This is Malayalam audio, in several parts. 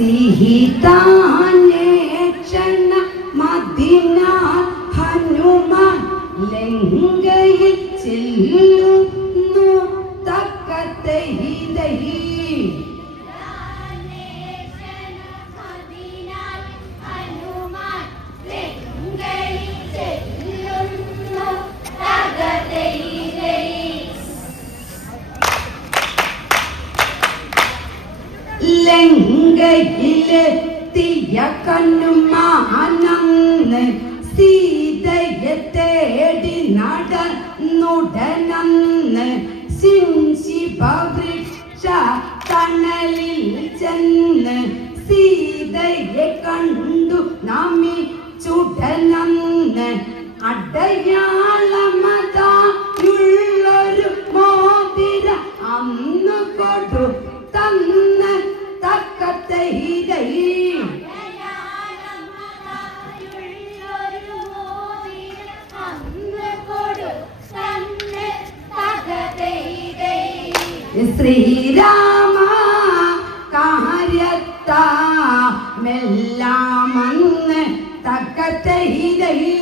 സീതാന്വേഷണ മദിനാൽ ഹനുമാൻ ലങ്കയിൽ ചെല്ലുന്നു. ലങ്കയിലെത്തിയ കണ്ണുമാനന്ന് സീതയെ തേടി നടന്നുടനന്ന് സിംശിപവൃക്ഷ തണലിൽ ചെന്ന് സീതയെ കണ്ടു നമി ചുടനന്ന് അടയാളമതായുള്ളൊരു മോതിര അന്ന് തക്കത്തെ ഇതൈ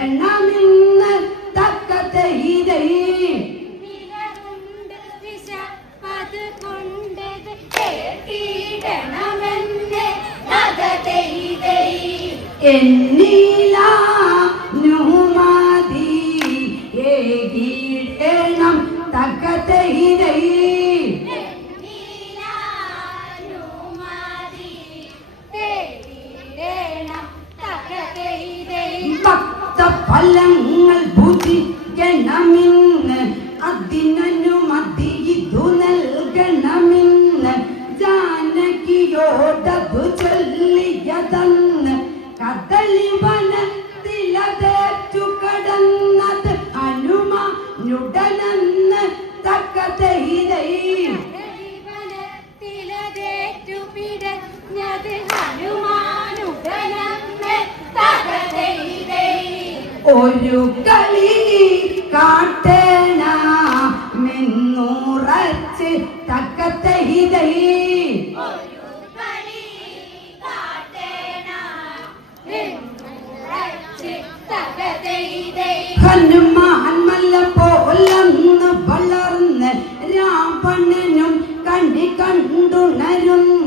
കേട്ടിടണമെന്ന് തക്കത്തെ ഇതേ എന്നീല നുമതി ഭക്തഫലങ്ങൾ ഭുജിക്കണമെന്ന് അതിനനുമതി ഒരു കളി കാട്ടേണ മെന്നുറച്ച് തക്കത്തെ പോലന്ന് വളർന്ന് രാവണനും കണ്ടി കണ്ടുണരുന്ന.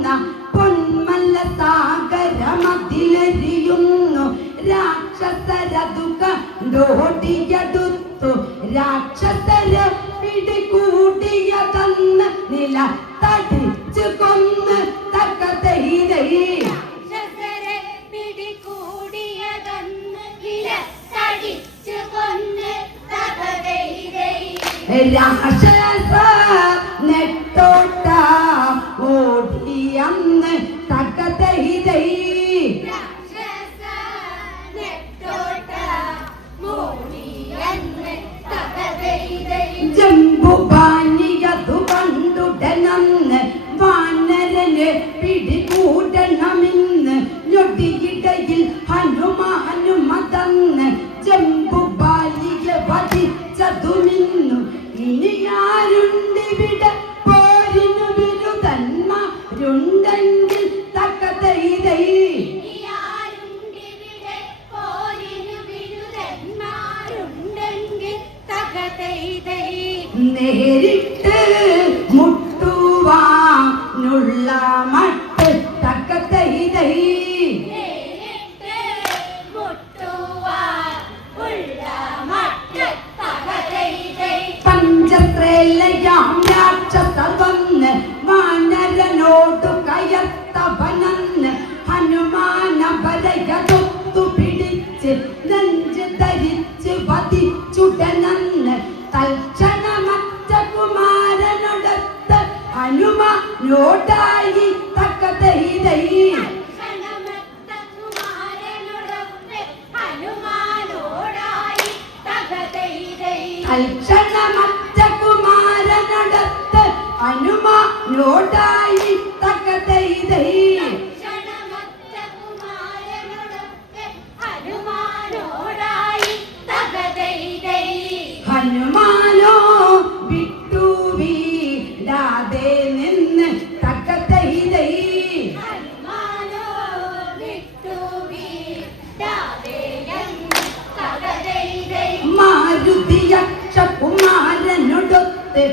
എല്ലയാം രാക്ഷസവന്ന് വാനരനോടു കയർത്തവനന്ന് ഹനുമാന വരയതൊത്തു പിടിച്ച് നെഞ്ച് ധരിച്ച് വധിച്ചുടനന്ന് തൽക്ഷണമറ്റ കുമാരനൊടത്ത് ഹനുമാനോടായി തക്കതൈതൈ തൽക്ഷണമറ്റ നടത്ത് അനുമ ലോട്ടായി തക്ക ചെയ്തേ ഹനുമാനോ വിട്ടു വീടാതെ നിന്ന് തക്ക ചെയ്തേ മാരുതിയക്ഷ കുമാരനൊടുത്ത്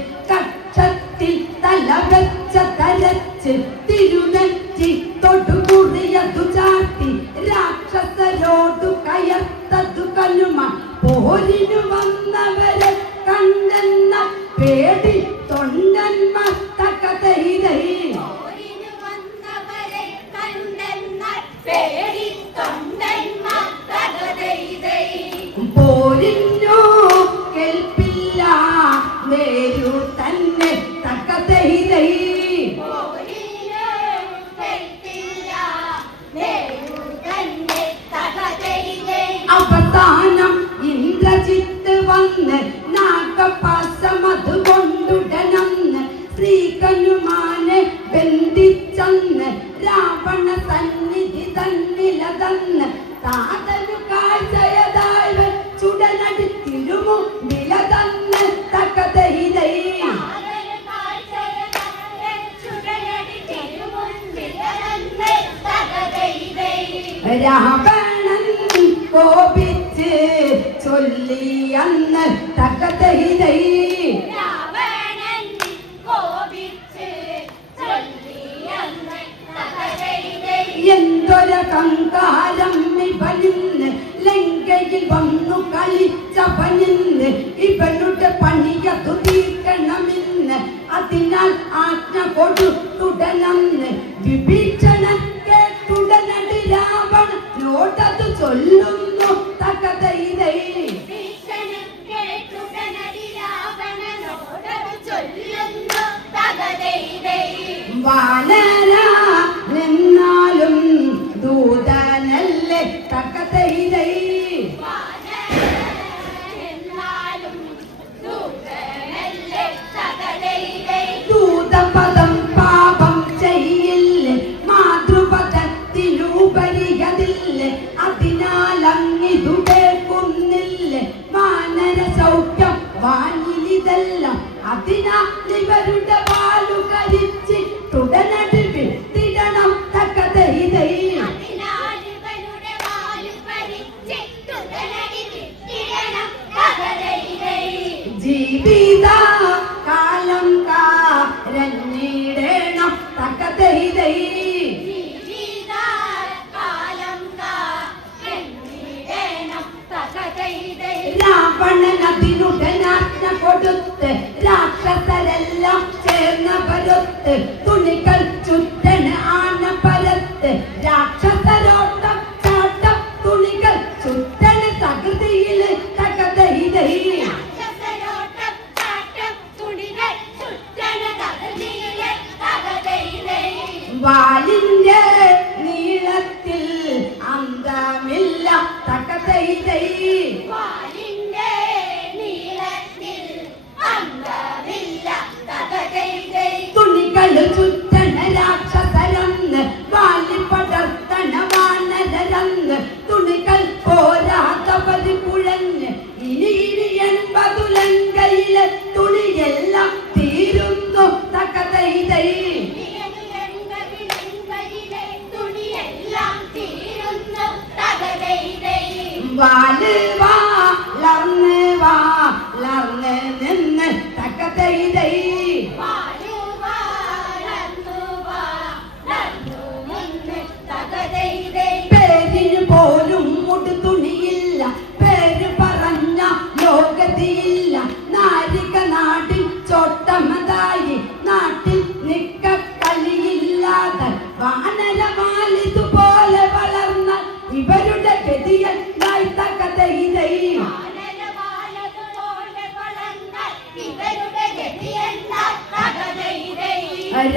തന്ന താതനു കാഴ്ചയതായവൻ ചുടനടി തിരുമു വില തന്ന് തക്കതയിലേ. രാവണൻ കോപിച്ച് ചൊല്ലി അന്ന് തക്കതയിലേ. എന്തൊരഹങ്കാരം ഇവനിന്ന് ലങ്കയിൽ വന്നു കളിച്ചവനിന്ന് ഇവരുടെ പണിക തുടീക്കണമെന്ന് അതിനാൽ ആജ്ഞ കൊടുത്തുടനെന്ന് വിഭീഷണൻ കേട്ടുടനടി രാവണനോടത് ചൊല്ലുന്നു തകതയിലേ വാന பக்கத்தை இதை Eh,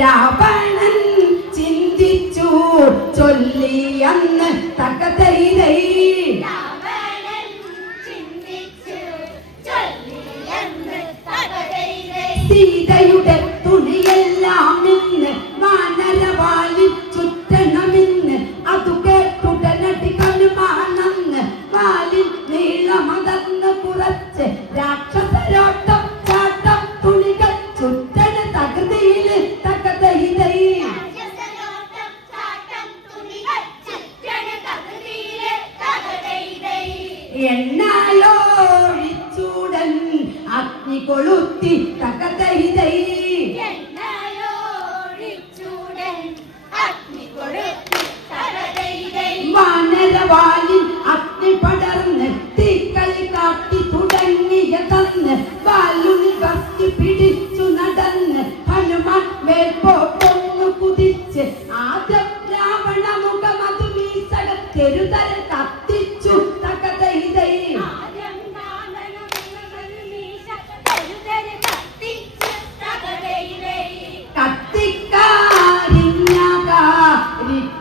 Yeah.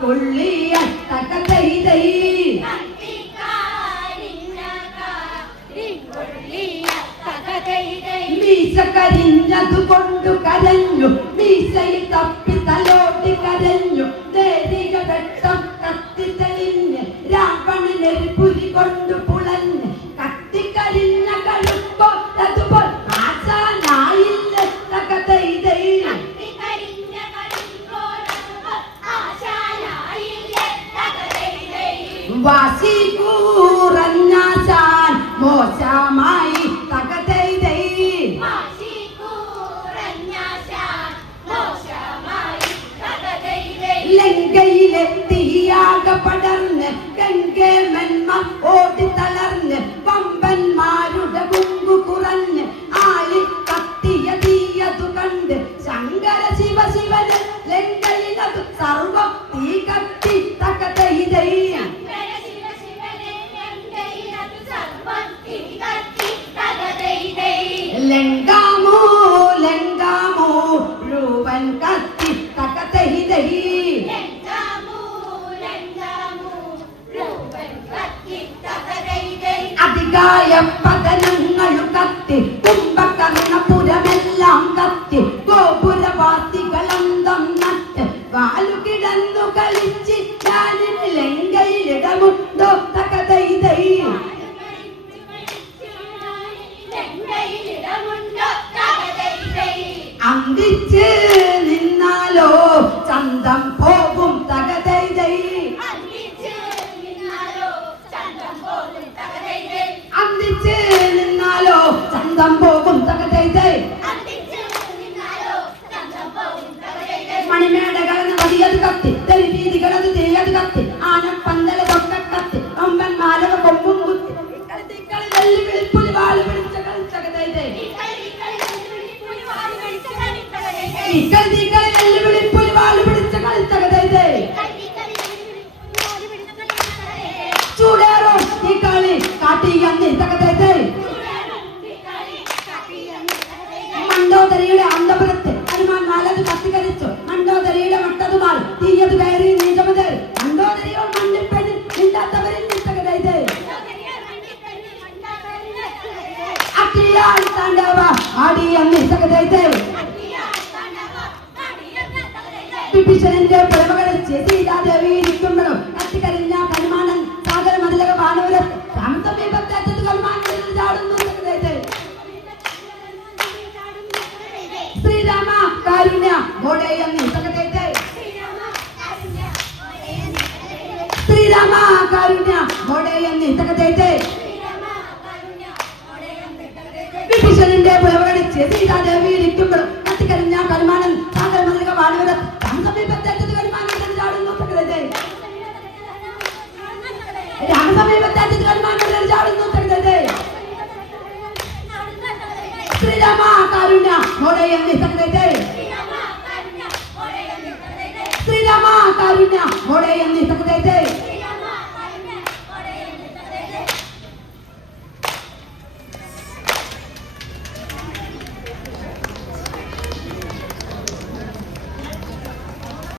കൊള്ളിയ തക്കൈ തൈ മീശ കരിഞ്ഞതുകൊണ്ടു കരഞ്ഞു മീശയിൽ തപ്പ വസികൂറഞ്ഞാൻ മോശമായി തകതെയ്തേ ലങ്കയിലെത്തിയാകപ്പെടർ തന്നപുരമെല്ലാം കത്തി. ഗോപുരവാസികളന്തം നട്ട് വാലു കിടന്നു കളിച്ച് ഞാനിന് ലങ്കയിലിടമുണ്ടോത്ത കഥയിതൈ അന്തിച്ച് ಹೊಡೆಯ ತಂದೈತೆ ಶ್ರೀರಾಮ ಕಾರುಣ್ಯ ಹೊಡೆಯ ತಂದೈತೆ